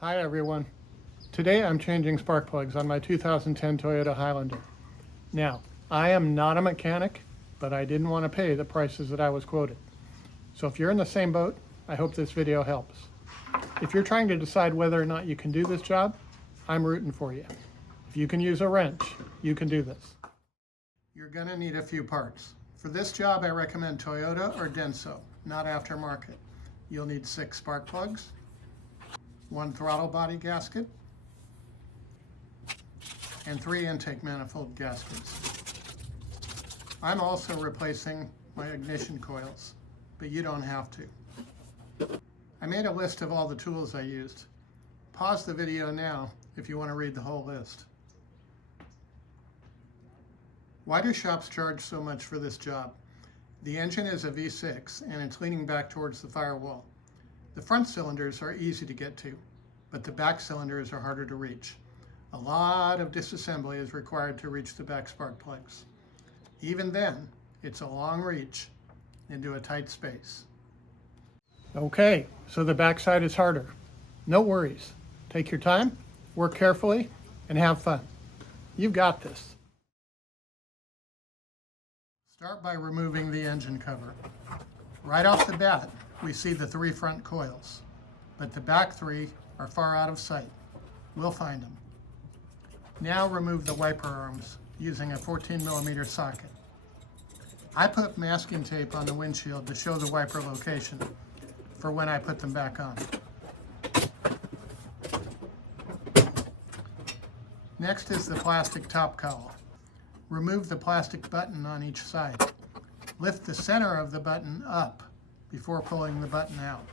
Hi everyone. Today I'm changing spark plugs on my 2010 Toyota Highlander. Now, I am not a mechanic, but I didn't want to pay the prices that I was quoted. So if you're in the same boat, I hope this video helps. If you're trying to decide whether or not you can do this job, I'm rooting for you. If you can use a wrench, you can do this. You're going to need a few parts. For this job, I recommend Toyota or Denso, not aftermarket. You'll need 6 spark plugs, 1 throttle body gasket, and 3 intake manifold gaskets. I'm also replacing my ignition coils, but you don't have to. I made a list of all the tools I used. Pause the video now if you want to read the whole list. Why do shops charge so much for this job? The engine is a V6 and it's leaning back towards the firewall. The front cylinders are easy to get to, but the back cylinders are harder to reach. A lot of disassembly is required to reach the back spark plugs. Even then, it's a long reach into a tight space. Okay, so the back side is harder. No worries. Take your time, work carefully, and have fun. You've got this. Start by removing the engine cover. Right off the bat, we see the 3 front coils, but the back 3 are far out of sight. We'll find them. Now remove the wiper arms using a 14mm socket. I put masking tape on the windshield to show the wiper location for when I put them back on. Next is the plastic top cowl. Remove the plastic button on each side. Lift the center of the button up before pulling the button out.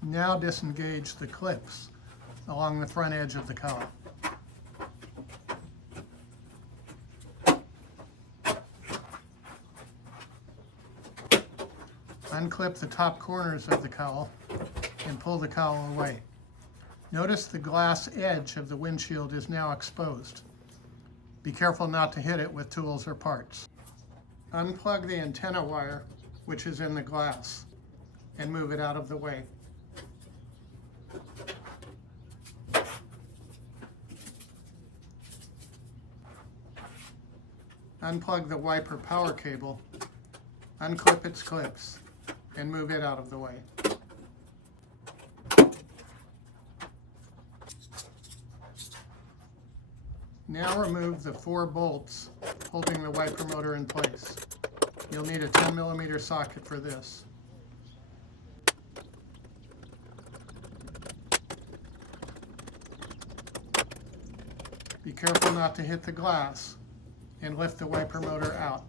Now disengage the clips along the front edge of the cowl. Unclip the top corners of the cowl and pull the cowl away. Notice the glass edge of the windshield is now exposed. Be careful not to hit it with tools or parts. Unplug the antenna wire, which is in the glass, and move it out of the way. Unplug the wiper power cable, unclip its clips, and move it out of the way. Now remove the 4 bolts holding the wiper motor in place. You'll need a 10mm socket for this. Be careful not to hit the glass and lift the wiper motor out.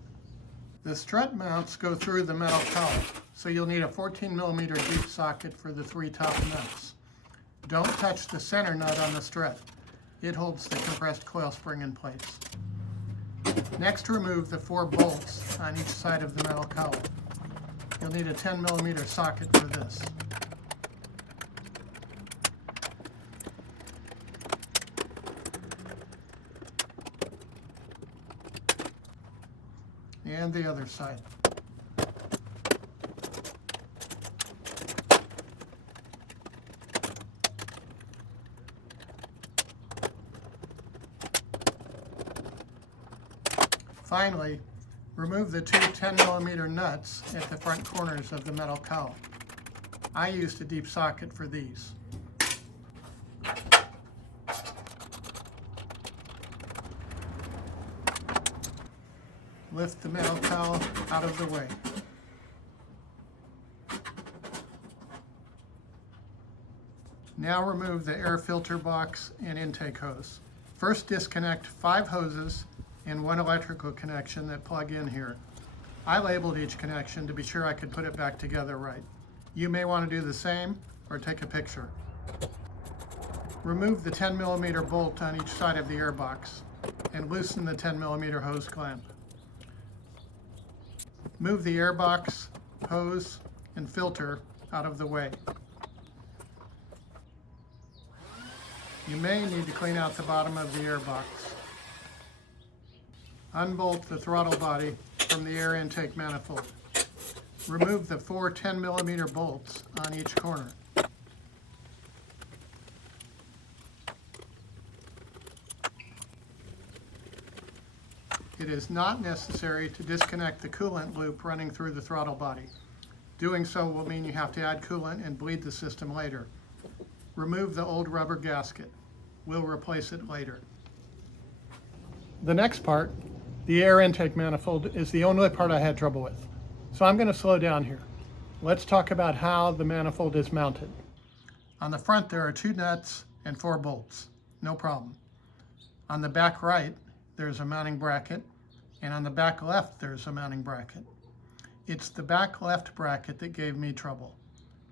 The strut mounts go through the metal cowl, so you'll need a 14mm deep socket for the 3 top nuts. Don't touch the center nut on the strut. It holds the compressed coil spring in place. Next, remove the 4 bolts on each side of the metal cowl. You'll need a 10mm socket for this. And the other side. Finally, remove the 2 10mm nuts at the front corners of the metal cowl. I used a deep socket for these. Lift the metal cowl out of the way. Now remove the air filter box and intake hose. First, disconnect 5 hoses and 1 electrical connection that plug in here. I labeled each connection to be sure I could put it back together right. You may want to do the same or take a picture. Remove the 10mm bolt on each side of the air box and loosen the 10mm hose clamp. Move the air box, hose, and filter out of the way. You may need to clean out the bottom of the air box. Unbolt the throttle body from the air intake manifold. Remove the 4 10mm bolts on each corner. it is not necessary to disconnect the coolant loop running through the throttle body. Doing so will mean you have to add coolant and bleed the system later. Remove the old rubber gasket. We'll replace it later. The next part, the air intake manifold, is the only part I had trouble with. So I'm going to slow down here. Let's talk about how the manifold is mounted. On the front there are 2 nuts and 4 bolts. No problem. On the back right there's a mounting bracket, and on the back left there's a mounting bracket. It's the back left bracket that gave me trouble.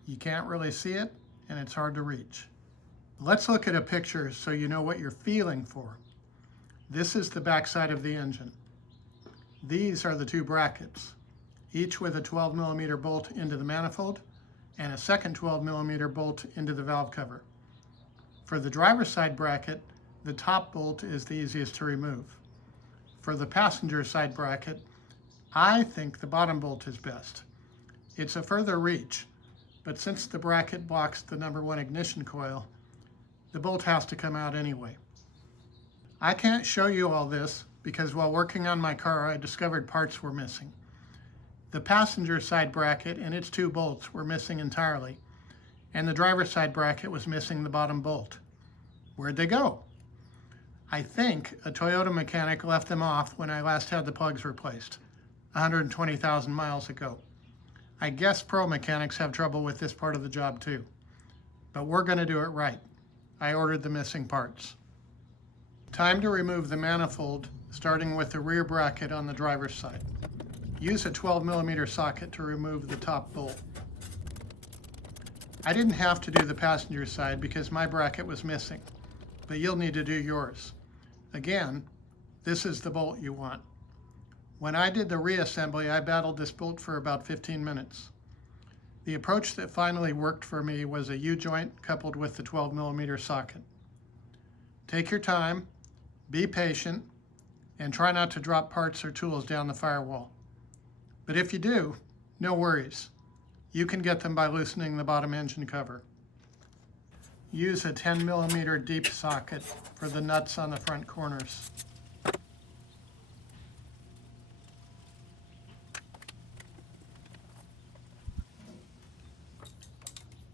You can't really see it and it's hard to reach. Let's look at a picture so you know what you're feeling for. This is the back side of the engine. These are the 2 brackets, each with a 12mm bolt into the manifold and a second 12mm bolt into the valve cover. For the driver's side bracket, the top bolt is the easiest to remove. For the passenger side bracket, I think the bottom bolt is best. It's a further reach, but since the bracket blocks the #1 ignition coil, the bolt has to come out anyway. I can't show you all this because while working on my car, I discovered parts were missing. The passenger side bracket and its 2 bolts were missing entirely, and the driver's side bracket was missing the bottom bolt. Where'd they go? I think a Toyota mechanic left them off when I last had the plugs replaced, 120,000 miles ago. I guess pro mechanics have trouble with this part of the job too. But we're going to do it right. I ordered the missing parts. Time to remove the manifold, starting with the rear bracket on the driver's side. Use a 12mm socket to remove the top bolt. I didn't have to do the passenger side because my bracket was missing, but you'll need to do yours. Again, this is the bolt you want. When I did the reassembly, I battled this bolt for about 15 minutes. The approach that finally worked for me was a U-joint coupled with the 12mm socket. Take your time, be patient, and try not to drop parts or tools down the firewall. But if you do, no worries. You can get them by loosening the bottom engine cover. Use a 10mm deep socket for the nuts on the front corners.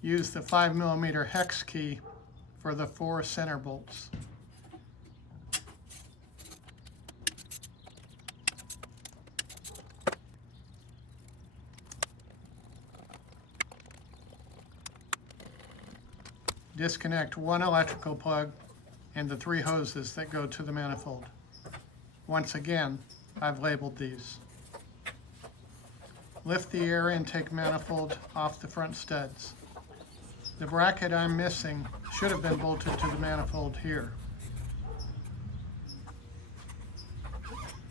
Use the 5mm hex key for the 4 center bolts. Disconnect 1 electrical plug and the 3 hoses that go to the manifold. Once again, I've labeled these. Lift the air intake manifold off the front studs. The bracket I'm missing should have been bolted to the manifold here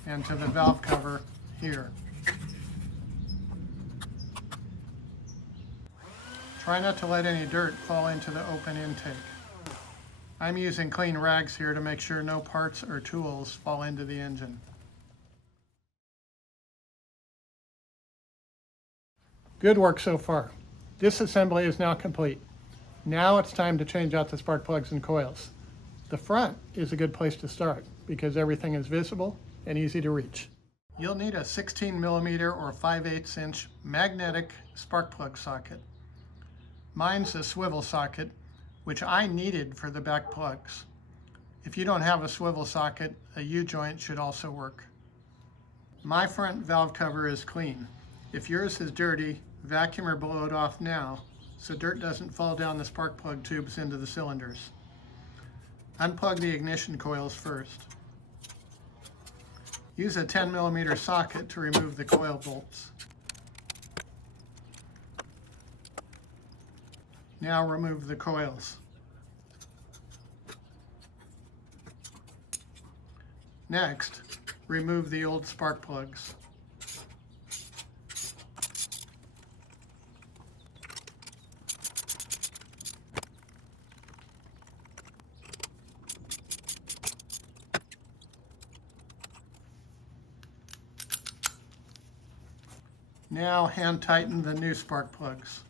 and to the valve cover here. Try not to let any dirt fall into the open intake. I'm using clean rags here to make sure no parts or tools fall into the engine. Good work so far. Disassembly is now complete. Now it's time to change out the spark plugs and coils. The front is a good place to start because everything is visible and easy to reach. You'll need a 16mm or 5/8 inch magnetic spark plug socket. Mine's a swivel socket, which I needed for the back plugs. If you don't have a swivel socket, a U-joint should also work. My front valve cover is clean. If yours is dirty, vacuum or blow it off now so dirt doesn't fall down the spark plug tubes into the cylinders. Unplug the ignition coils first. Use a 10mm socket to remove the coil bolts. Now remove the coils. Next, remove the old spark plugs. Now hand tighten the new spark plugs.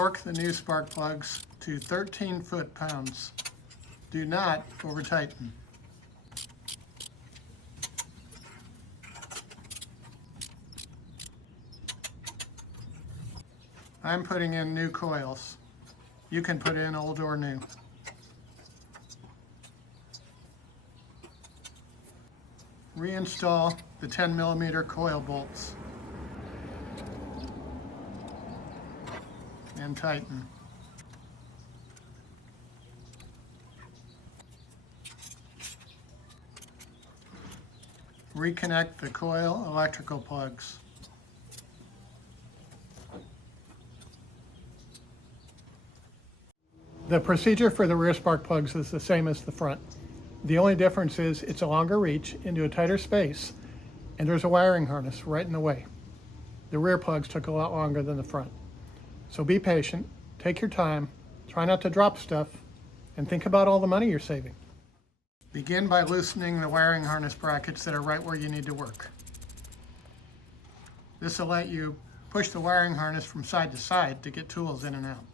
Torque the new spark plugs to 13 foot-pounds. Do not over-tighten. I'm putting in new coils. You can put in old or new. Reinstall the 10mm coil bolts and tighten. Reconnect the coil electrical plugs. The procedure for the rear spark plugs is the same as the front. The only difference is it's a longer reach into a tighter space, and there's a wiring harness right in the way. The rear plugs took a lot longer than the front. So be patient, take your time, try not to drop stuff, and think about all the money you're saving. Begin by loosening the wiring harness brackets that are right where you need to work. This will let you push the wiring harness from side to side to get tools in and out.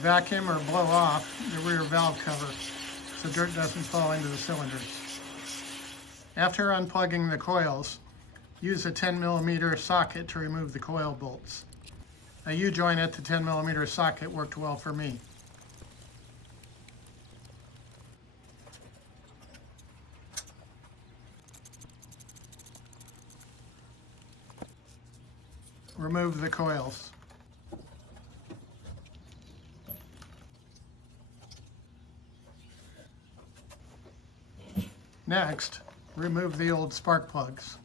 Vacuum or blow off the rear valve cover so dirt doesn't fall into the cylinders. After unplugging the coils, use a 10mm socket to remove the coil bolts. A U-joint at the 10mm socket worked well for me. Remove the coils. Next, remove the old spark plugs.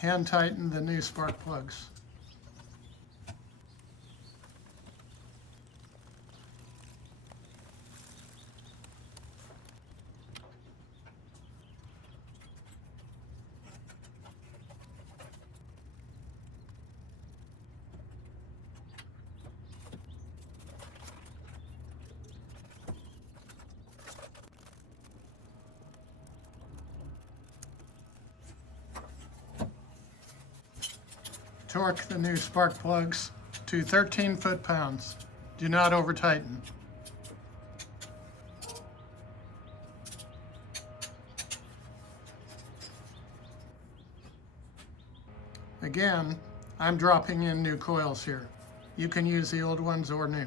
Hand tighten the new spark plugs. Torque the new spark plugs to 13 foot-pounds. Do not over-tighten. Again, I'm dropping in new coils here. You can use the old ones or new.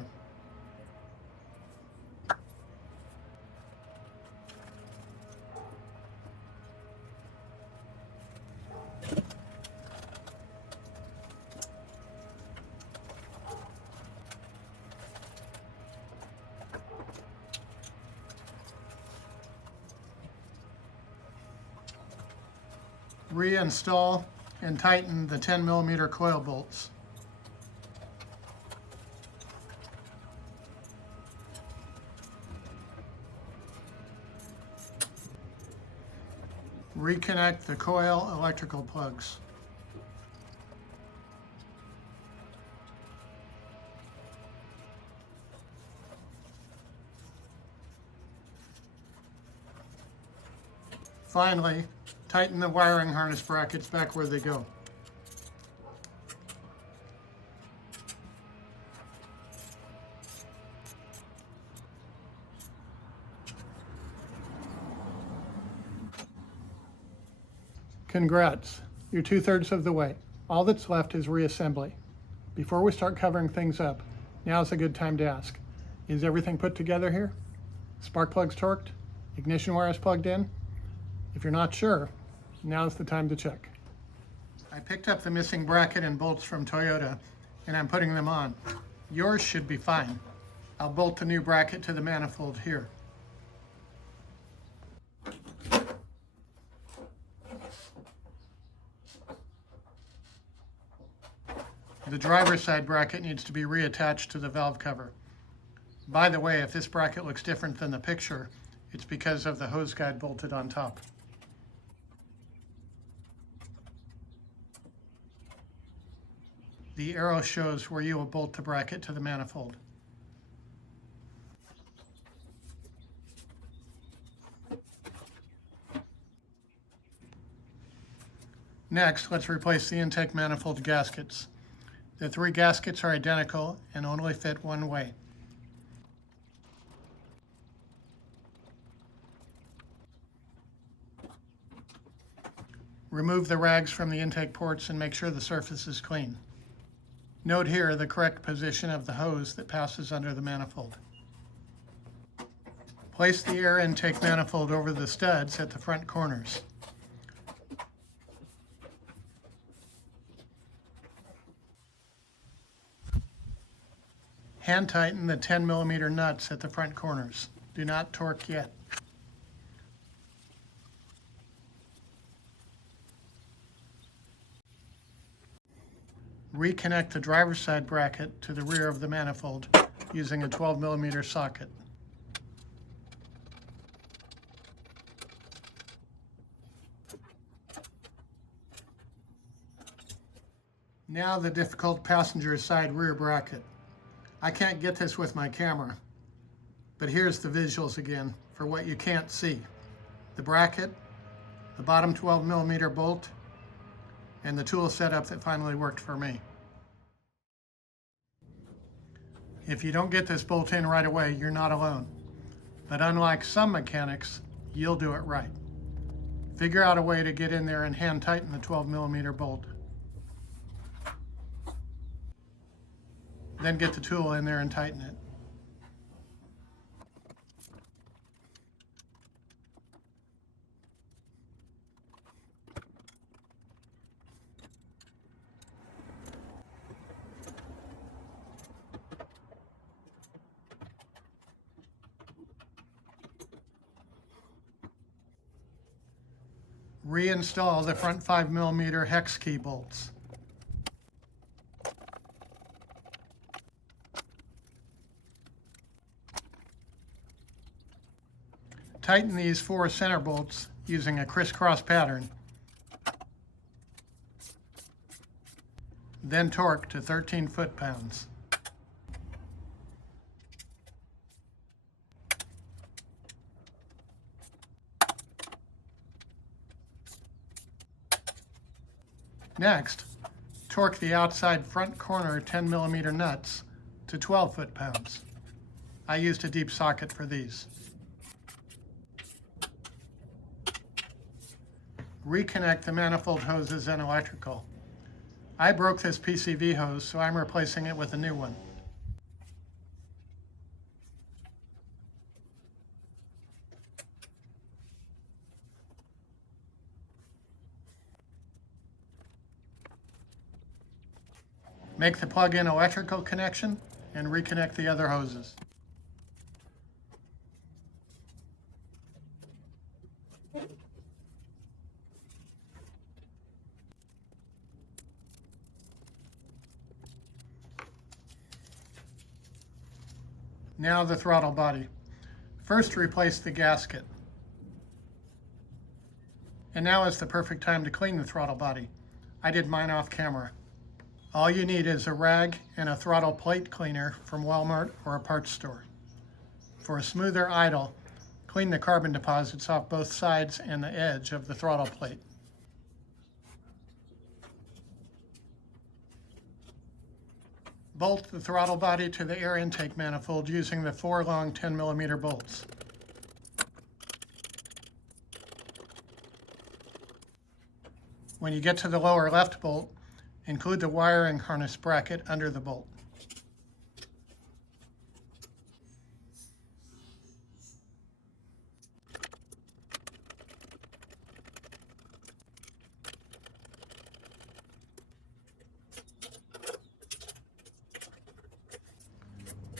Reinstall and tighten the 10mm coil bolts. Reconnect the coil electrical plugs. Finally, tighten the wiring harness brackets back where they go. Congrats, you're 2/3 of the way. All that's left is reassembly. Before we start covering things up, now's a good time to ask, is everything put together here? Spark plugs torqued? Ignition wires plugged in? If you're not sure, Now's the time to check. I picked up the missing bracket and bolts from Toyota, and I'm putting them on. Yours should be fine. I'll bolt the new bracket to the manifold here. The driver's side bracket needs to be reattached to the valve cover. By the way, if this bracket looks different than the picture, it's because of the hose guide bolted on top. The arrow shows where you will bolt the bracket to the manifold. Next, let's replace the intake manifold gaskets. The 3 gaskets are identical and only fit one way. Remove the rags from the intake ports and make sure the surface is clean. Note here the correct position of the hose that passes under the manifold. Place the air intake manifold over the studs at the front corners. Hand tighten the 10mm nuts at the front corners. Do not torque yet. Reconnect the driver's side bracket to the rear of the manifold using a 12mm socket. Now the difficult passenger side rear bracket. I can't get this with my camera, but here's the visuals again for what you can't see. The bracket, the bottom 12mm bolt, and the tool setup that finally worked for me. If you don't get this bolt in right away, you're not alone. But unlike some mechanics, you'll do it right. Figure out a way to get in there and hand tighten the 12mm bolt. Then get the tool in there and tighten it. Reinstall the front 5mm hex key bolts. Tighten these 4 center bolts using a crisscross pattern. Then torque to 13 foot-pounds. Next, torque the outside front corner 10mm nuts to 12 foot-pounds. I used a deep socket for these. Reconnect the manifold hoses and electrical. I broke this PCV hose, so I'm replacing it with a new one. Make the plug-in electrical connection and reconnect the other hoses. Now the throttle body. First, replace the gasket. And now is the perfect time to clean the throttle body. I did mine off camera. All you need is a rag and a throttle plate cleaner from Walmart or a parts store. For a smoother idle, clean the carbon deposits off both sides and the edge of the throttle plate. Bolt the throttle body to the air intake manifold using the 4 long 10mm bolts. When you get to the lower left bolt, include the wiring harness bracket under the bolt.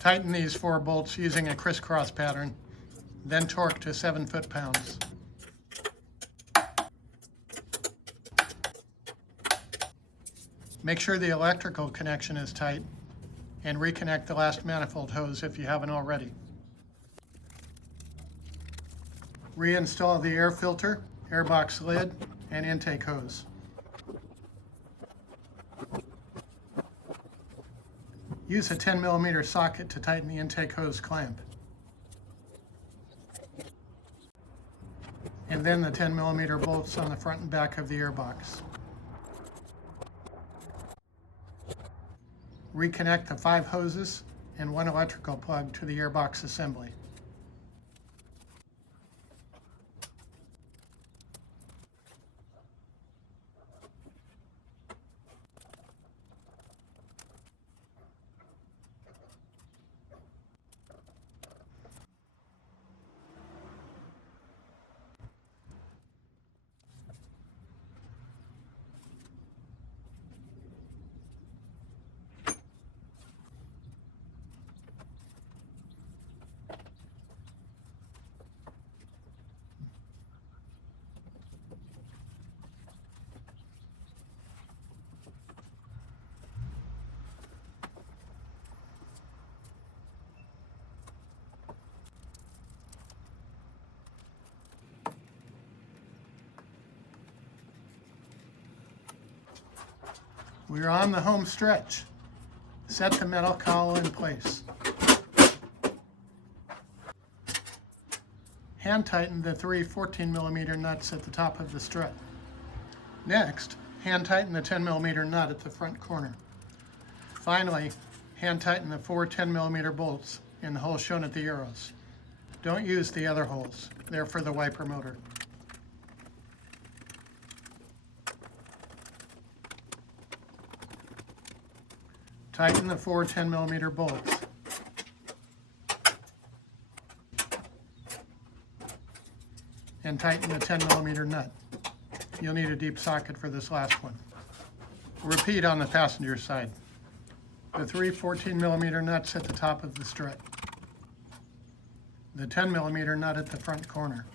Tighten these 4 bolts using a crisscross pattern, then torque to 7 foot-pounds. Make sure the electrical connection is tight and reconnect the last manifold hose if you haven't already. Reinstall the air filter, airbox lid, and intake hose. Use a 10mm socket to tighten the intake hose clamp. And then the 10mm bolts on the front and back of the airbox. Reconnect the 5 hoses and 1 electrical plug to the airbox assembly. We're on the home stretch. Set the metal cowl in place. Hand tighten the 3 14mm nuts at the top of the strut. Next, hand tighten the 10mm nut at the front corner. Finally, hand tighten the 4 10mm bolts in the hole shown at the arrows. Don't use the other holes. They're for the wiper motor. Tighten the 4 10mm bolts. And tighten the 10mm nut. You'll need a deep socket for this last one. Repeat on the passenger side. The 3 14mm nuts at the top of the strut. The 10mm nut at the front corner.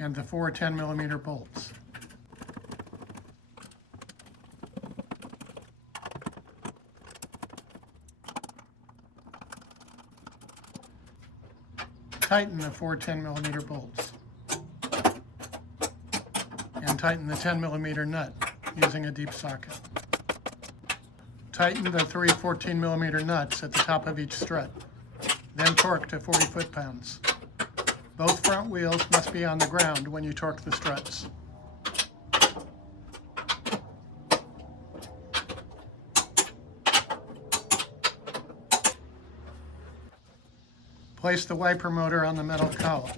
And the 4 10mm bolts. Tighten the 4 10mm bolts and tighten the 10mm nut using a deep socket. Tighten the 3 14mm nuts at the top of each strut, then torque to 40 foot-pounds. Both front wheels must be on the ground when you torque the struts. Place the wiper motor on the metal cowl.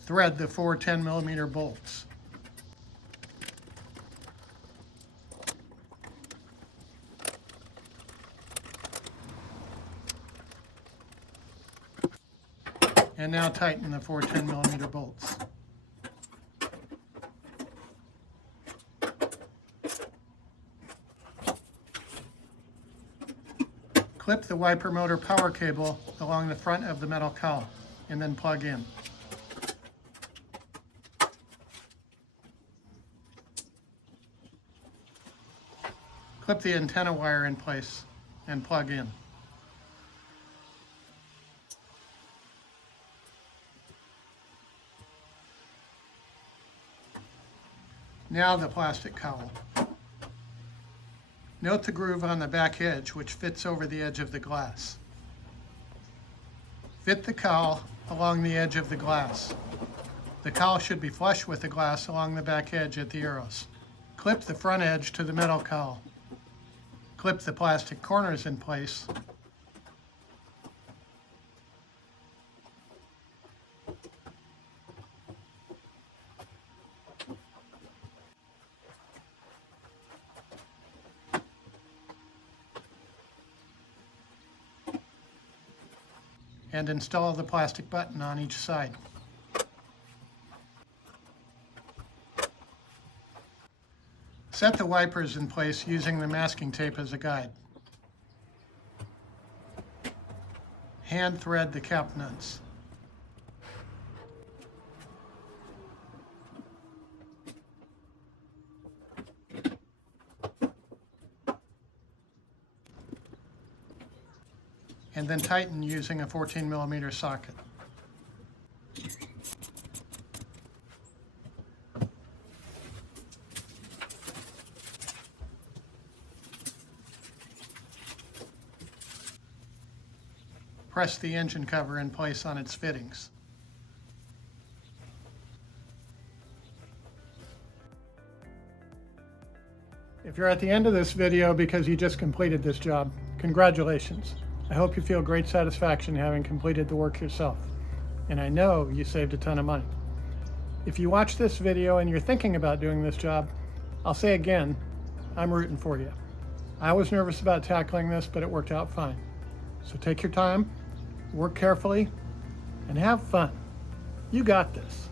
Thread the 4 10mm bolts. And now tighten the 4 10mm bolts. Clip the wiper motor power cable along the front of the metal cowl and then plug in. Clip the antenna wire in place and plug in. Now the plastic cowl. Note the groove on the back edge, which fits over the edge of the glass. Fit the cowl along the edge of the glass. The cowl should be flush with the glass along the back edge at the arrows. Clip the front edge to the metal cowl. Clip the plastic corners in place. And install the plastic button on each side. Set the wipers in place using the masking tape as a guide. Hand thread the cap nuts. And then tighten using a 14mm socket. Press the engine cover in place on its fittings. If you're at the end of this video because you just completed this job, congratulations. I hope you feel great satisfaction having completed the work yourself. And I know you saved a ton of money. If you watch this video and you're thinking about doing this job, I'll say again, I'm rooting for you. I was nervous about tackling this, but it worked out fine. So take your time, work carefully, and have fun. You got this.